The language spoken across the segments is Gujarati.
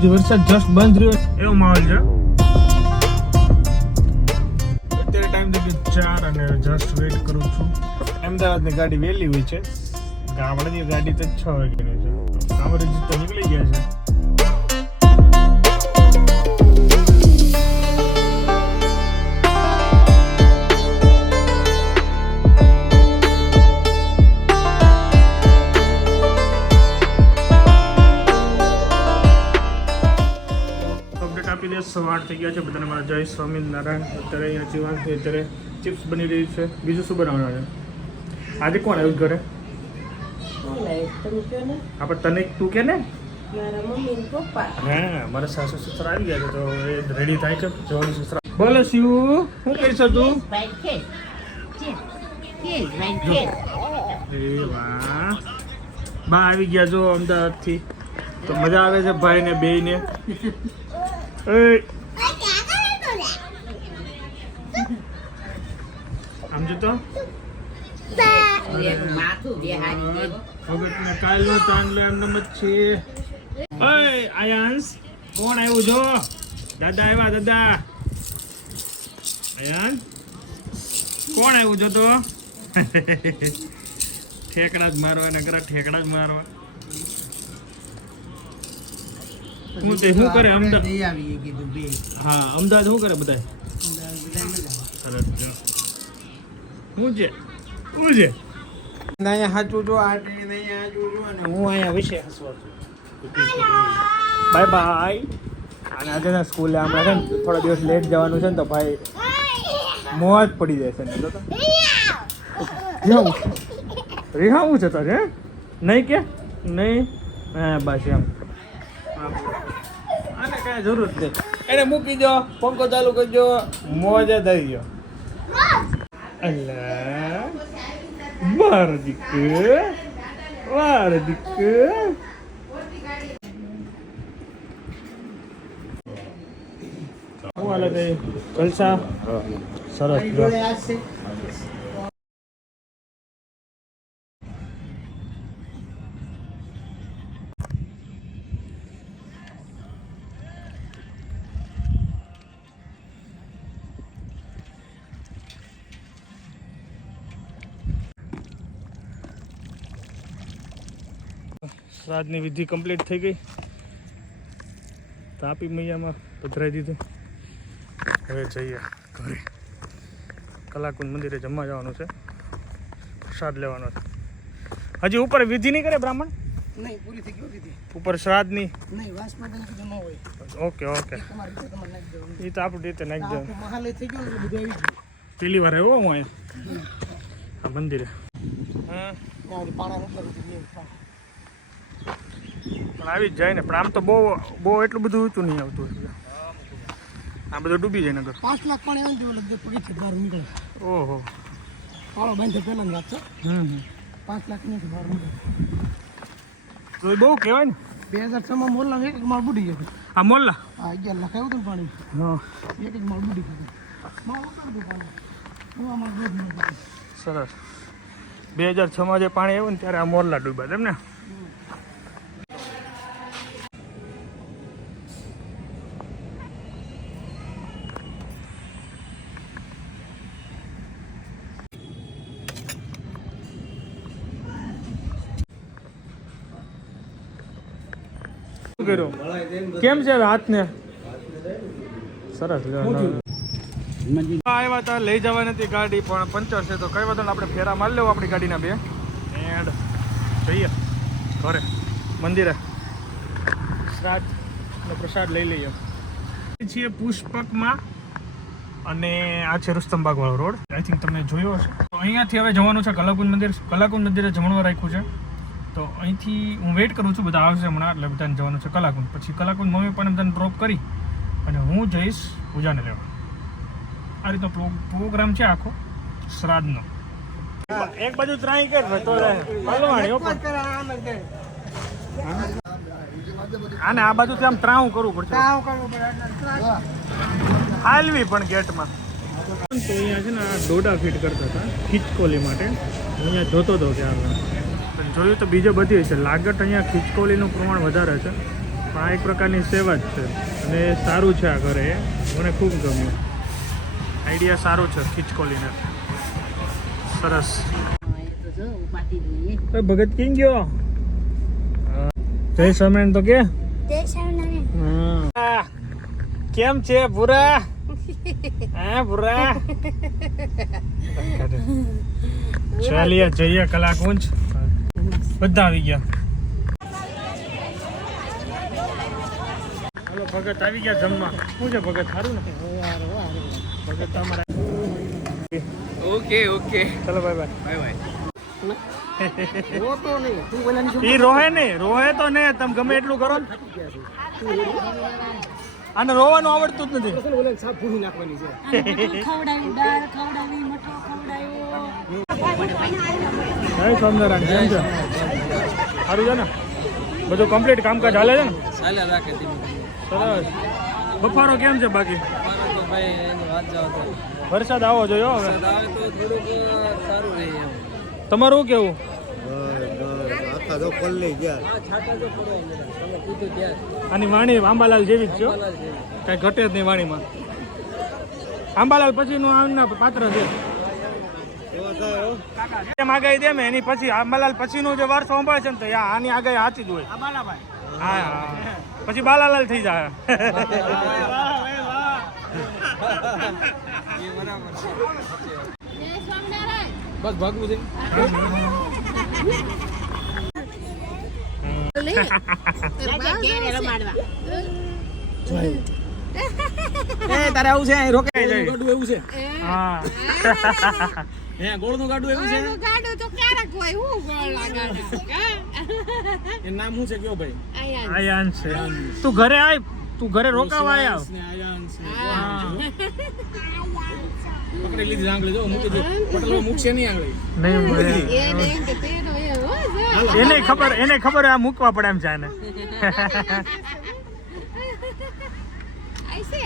હજી વરસાદ જસ્ટ બંધ રહ્યો એવો માહોલ છે. અત્યારે ટાઈમ થઈ ગયો 4 અને જસ્ટ વેઇટ કરું છું. અમદાવાદની ગાડી વહેલી હોય છે, ગામડાની ગાડી તો 6 વાગ્યાની છે. કામરેજ તો નીકળી ગયા છે. સવાર થઈ ગયા છે બધાને મારા જય સ્વામિનારાયણ. અત્યારે અહીંયા જીવન છે, અત્યારે ચિપ્સ બની રહી છે. બીજું શું બનાવવાનું છે આજે? કોણ આવ્યું ઘરે? આપણે તને તું કે ને હા મારા સાસુ સસરા આવી ગયા છે તો એ રેડી થાય છે જવાનું. સસરા બોલો શિવ શું કહીશ તું? વાહ બા આવી ગયા જો અમદાવાદથી તો મજા આવે છે ભાઈ ને બે ને. સમજો તો કાલો તાંડલો એમને જ છે. આયાંશ કોણ આવ્યું જો? દાદા આવ્યા દાદા. આયાંશ કોણ આવ્યું જો? તો ઠેકડા જ મારવા ને કરા ઠેકડા જ મારવા. હું તે શું કરે અમદાવાદ? હા અમદાવાદ શું કરે બધા? સરસ જો હું છે હું છે અહીંયા સાચું જો આ ટ્રેન અહીંયા જોજો અને હું અહીંયા વિશે હસવા છું. Bye bye. અને આજે ના સ્કૂલે હમણાં છે ને થોડા દિવસ લેટ જવાનું છે ને તો ભાઈ મોજ પડી જાય છે ને. રિહાવું છે તારે નહીં કે નહીં? હા બસ એમ આને કાંઈ જરૂર નથી. એને મૂકી દો, પંખો ચાલુ કરજો, મોજે થઈ ગયો. અલ્લા વાર દીક વાર દીક. શું હાલે છે? જલસા સરસ. શ્રાદ્ધની વિધિ કમ્પ્લીટ થઈ ગઈ. તાપી મૈયામાં પધરાઈ દીધું. હવે જઈએ ઘરે. કલાકુંજ મંદિરે જમવા જવાનું છે, પ્રસાદ લેવાનો છે. હજી ઉપર વિધિ નહીં કરે બ્રાહ્મણ? નહીં પૂરી થઈ ગઈ વિધિ. ઉપર શ્રાદ્ધની નહીં વાસમાં કીધું ન હોય. ઓકે ઓકે એ તો આપણી રીતે નાખી દેવાનું. મહાલય થઈ ગયો એટલે બધું આવી ગયું. પેલી વાર આવ્યો હું અહીંયા આ મંદિરે. હા પણ આવી જ જાય ને. પણ આમ તો બહુ એટલું બધું ઊંચું નહીં આવતું. આ બધું ડૂબી જાય નગર. 5 લાખ પાણી આવી ગયું એટલે પગી બહાર નીકળે. ઓહો પાળો બાંધે પહેલાની વાત છે. 5 લાખ ની બહાર નીકળે તો બહુ કહેવાય ને. 2006 માં મોલ્લા એક માળ બુડી ગયો. આ મોલ્લા હા 11 લાખ આવ્યું હતું પાણી. હા એક જ માળ બુડી ગયો. માળ ઉતારી દો પાણી. હું આમાં ગોદ નહીં. સરસ. 2006 માં જે પાણી આવ્યું ને ત્યારે આ મોરલા ડૂબ્યા તેમ ને. કેમ છે હાથને? સરસ. આવ્યા હતા લઈ જવા નથી ગાડી પણ પંચર છે તો કઈ વાંધો આપણે ફેરા મારી લેવું આપણી ગાડીના બે એન્ડ જઈએ ઘરે મંદિરે શ્રાદ્ધ પ્રસાદ લઈ લઈએ છીએ પુષ્પકમાં. અને આ છે રુસ્તમબાગ વાળો રોડ. આઈ થિંક તમે જોયો હશે. તો અહીંયાથી હવે જવાનું છે કલાકુંજ મંદિર. કલાકુંજ મંદિરે જમણવાર રાખ્યું છે તો અહીંથી હું વેઇટ કરું છું. બધા આવશે હમણાં એટલે બધાને જવાનું છે કલાકુંજ. પછી કલાકુંજ મમ્મી પણ બધાને ડ્રોપ કરી અને હું જઈશ પૂજાને લેવા. આ રીતનો પ્રોગ્રામ છે આખો શ્રાદ્ધનો. એક બાજુ ટ્રાય કર તો આને આ બાજુથી આમ ત્રાવું કરવું પડશે. હાલવી પણ ગેટમાં તો અહીંયા છે ને આ દોડા ફીટ કરતા હતા ખીચકોલી માટે. હું અહીંયા જોતો હતો કે જોયું તો બીજે બધી છે લાગટ અહીંયા ખીચકોલીનું પ્રમાણ વધારે છે આ એક પ્રકારની સેવા જ છે અને સારું છે આ ઘરે, મને ખૂબ ગમ્યું. આઈડિયા સારો છે ખીચકોલીને, સરસ. ભગત કિંગ ગયો જય સ્વામિનારાયણ તો કે હા. કેમ છે ભૂરા? હા ભૂરા. ચાલીએ જઈએ કલાકુંજ. બધા આવી ગયા. હાલો ભગત આવી ગયા જમવા. શું છે ભગત, સારું ને? ભગત અમારા ઓકે ચલો બાય બાય. રોતો નહીં તું બોલાની ઈ રોહે ને, રોહે તો ને તમે ગમે એટલું કરો ને. આને રોવાનું આવડતું જ નથી. શું બોલે સાફ ભૂલી નાખવાની છે. ખવડાવી દાળ ખવડાવી મઠો ખવડાવ્યો. જય સ્વામિનારાયણ. કેમ છે? સારું છે ને? બધું કમ્પ્લીટ કામકાજ હાલે છે ને? ચાલે રાખે સરસ. બફારો કેમ છે બાકી? ભાઈ એની વાત જાવ તો વરસાદ આવવો જોઈએ હો હવે. આવે તો થોડુંક સારું રહે એમ. તમારું કેવું? આખા તો પલ્લી ગયા. આ છાટા જો પડવાય ને તમે કીધું ત્યાં આની વાણી આંબાલાલ જેવી જ છે હો. બોલાલ છે. કઈ ઘટે જ નહીં વાણીમાં. આંબાલાલ પછીનું આમના પાત્ર છે. એવા થાય હો. એમ આગાહી દે મેં એની પછી આંબાલાલ પછીનું જે વારસો સંભાળે છે ને તો આની આગાહી સાચી જ હોય. હા હા. પછી બાલાલાલ થઈ જાય. એ બરાબર છે. બસ ભાગવું છે. તારે આવું છે અહીં રોકાઈ જાય ગાડું એવું છે. હા. હે ગોળનું ગાડું એવું છે. ગાડો તો ક્યારેક હોય હું ગોળ લાગાડો એનું નામ શું છે કયો ભાઈ? આયાન છે. તું ઘરે આય, તું ઘરે રોકાવા આવ. ને આયાંશ ને પકડી લીધી આંગળી જો મૂકી દે. પટલો મૂકશે નહીં આંગળી. નહીં મળે. એ નહીં કે પેલો એ હોય એને ખબર આ મૂકવા પડે એમ છે આને. આઈસે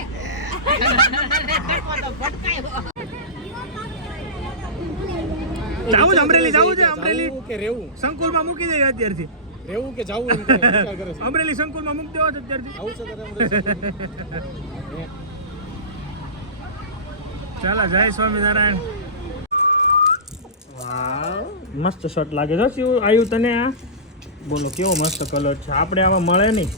જાવું છે અમરેલી, જાવું છે અમરેલી. જાવું કે રહેવું? સંકુલમાં મૂકી દે અત્યારથી. રહેવું કે જાવું એમ કરે, વિચાર કરે છે. અમરેલી સંકુલમાં મૂકી દેવો છે અત્યારથી. આવું છે તારે અમરેલી? હે. ચાલો જય સ્વામિનારાયણ. વાવ મસ્ત શર્ટ લાગે છે. શું આવ્યું તને આ? બોલો કેવો મસ્ત કલર છે. આપણે આમાં મળે નહીં.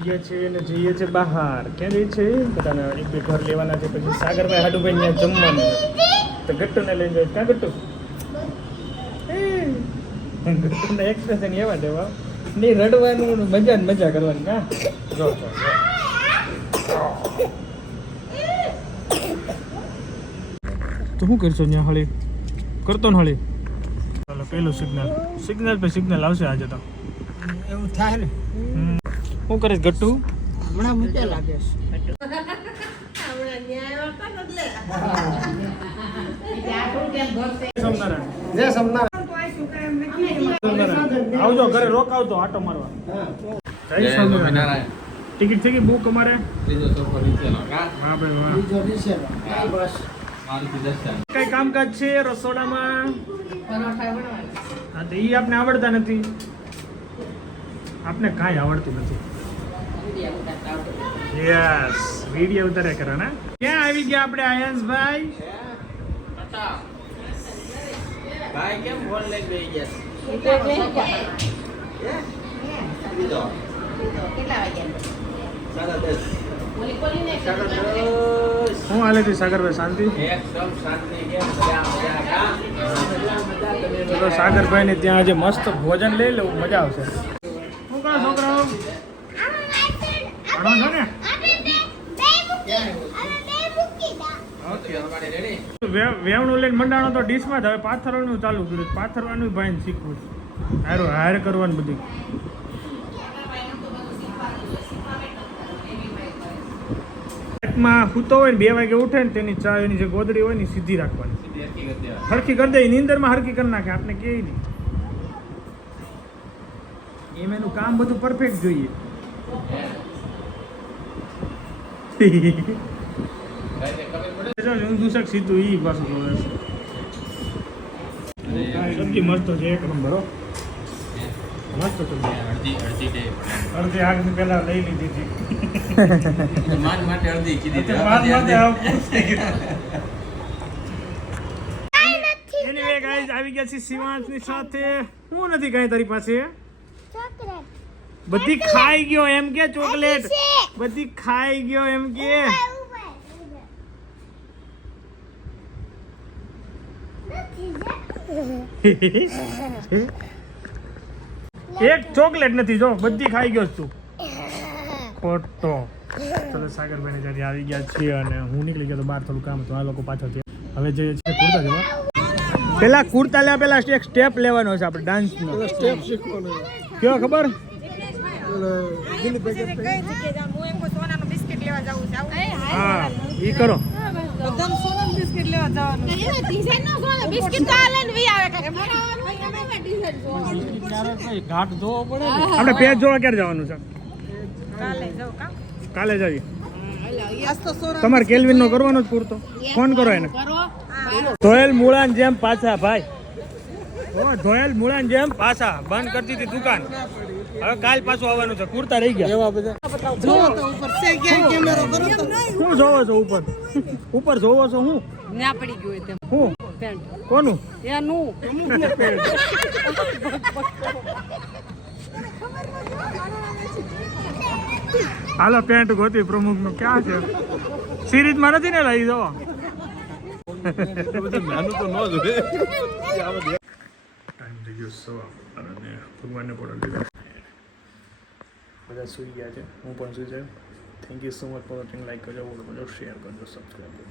જઈએ છે બહાર. ક્યાં જઈએ છે? બધાને એક બે ઘર લેવાના છે. પછી સાગરભાઈ હાડુભાઈ ત્યાં જમવાનું તો ગટ્ટુને લઈને જાય. ક્યાં ગટ્ટુ? ગટ્ટુને એક્સપ્રેશન એવા દેવા નહીં, રડવાનું મજા ને મજા કરવાની. કા જો તો શું કરશો ત્યાં હળી કરતો ને હળી? ચાલો પેલું સિગ્નલ પે સિગ્નલ આવશે આજે તો. એવું થાય ને. શું કરીશ ગટ્ટુ? હમણાં મૂકે લાગે છે. સોમનારાયણ. જય સોમનાથ. આવજો ઘરે રોકાવતો આટો મારવા. જય સ્વામિનારાયણ. ટિકિટ થઈ ગઈ બુક અમારે? હા ભાઈ વાહ. બીજો વિશે બસ કઈ કામકાજ છે રસોડામાં? હા તો ઈ આપને આવડતા નથી. આપને કાંઈ આવડતું નથી. યસ વિડીયો ઉતારે કરો ને. ક્યાં આવી ગયા આપણે આયન્સભાઈ? ભાઈ કેમ ફોન લઈને બેસી ગયા? શું હાલે છે સાગરભાઈ? શાંતિ? એકદમ શાંતિ કેમ? મજા કા? ચલો સાગરભાઈ ને ત્યાં આજે મસ્ત ભોજન લઈ લઉં, મજા આવશે. શું કહો છોકરાઓ? ભણો છો ને? વેવણું લઈને મંડાણો તો ડીશમાં જ. હવે પાથરવાનું ચાલુ કર્યું. પાથરવાનું ભાઈને શીખવું છે. હારે કરવાનું બધું. માં સૂતો હોય ને 2 વાગે ઉઠે ને તેની ચા એની જે ગોદડી હોય ને સીધી રાખવાની. હરખી કરી દે. નીંદરમાં હરખી કરી નાખે. આપણે કે નહીં એમ એનું કામ બધું પરફેક્ટ જોઈએ. ઊંધું શક સીધું ઈ પાછું જોવે છે. ચમકી મસ્ત છે એક નંબર હો મસ્ત ચમકી અડધી આગ પહેલા લઈ લીધી હતી માન માટે અડધી કીધી હતી. માન માટે આવું પૂછ થઈ ગયું. Anyway guys, આવી ગયા છે શિવાંશની સાથે. હું નથી કઈ તારી પાસે બધી ખાઈ ગયો એમ કે ચોકલેટ બધી ખાઈ ગયો એમ કે એક ચોકલેટ નથી જો બધી ખાઈ ગયો તું ખોટો. ચલો સાગરભાઈ જ્યારે આવી ગયા છીએ અને હું નીકળી ગયો તો બહાર થોડું કામ હતું આ લોકો પાછળથી હવે જઈએ છીએ કુર્તા જવા. પેલા કુર્તા લેવા પેલા એક સ્ટેપ લેવાનો છે આપણે ડાન્સનો સ્ટેપ શીખવાનો કયો ખબર હા ઈ કરો ઘાટ જોવો પડે ને. આપણે પેજ જોવા ક્યારે જવાનું છે કાલે જઈએ તમારે કેલ્વિન નો કરવાનો જ પૂરતો ફોન કરો એને ધોયેલ મૂળાન જેમ પાછા ભાઈ ઓ ધોયેલ મૂળાન જેમ પાછા બંધ કરતી હતી દુકાન હવે કાલ પાછું આવવાનું છે કુર્તા રહી ગયા એવા બધા જોવો તો ઉપર છે ક્યાં કેમેરો કરો તો શું જોવો છો ઉપર ઉપર જોવો છો હું ના પડી ગયું તેમ હું પેન્ટ કોનું એનું હાલો પેન્ટ ગોતી પ્રમુખ નું ક્યાં છે સિરીઝમાં નથી ને લઈ જવા નાનું તો ન જોઈએ ટાઈમ થઈ ગયો સવા અને ભગવાનને પણ લીધા બધા સૂઈ ગયા છે હું પણ સૂઈ જાય thank you so much for watching like કરજો ફોલો કરજો શેર કરજો સબસ્ક્રાઈબ કરજો